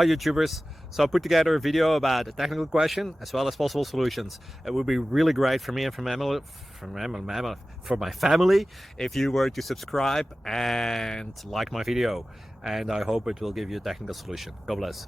Hi YouTubers. So I put together a video about a technical question as well as possible solutions. It would be really great for me and for my family if you were to subscribe and like my video. And I hope it will give you a technical solution. God bless.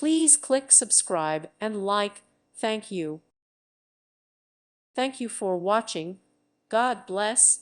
Please click subscribe and like. Thank you. Thank you for watching. God bless.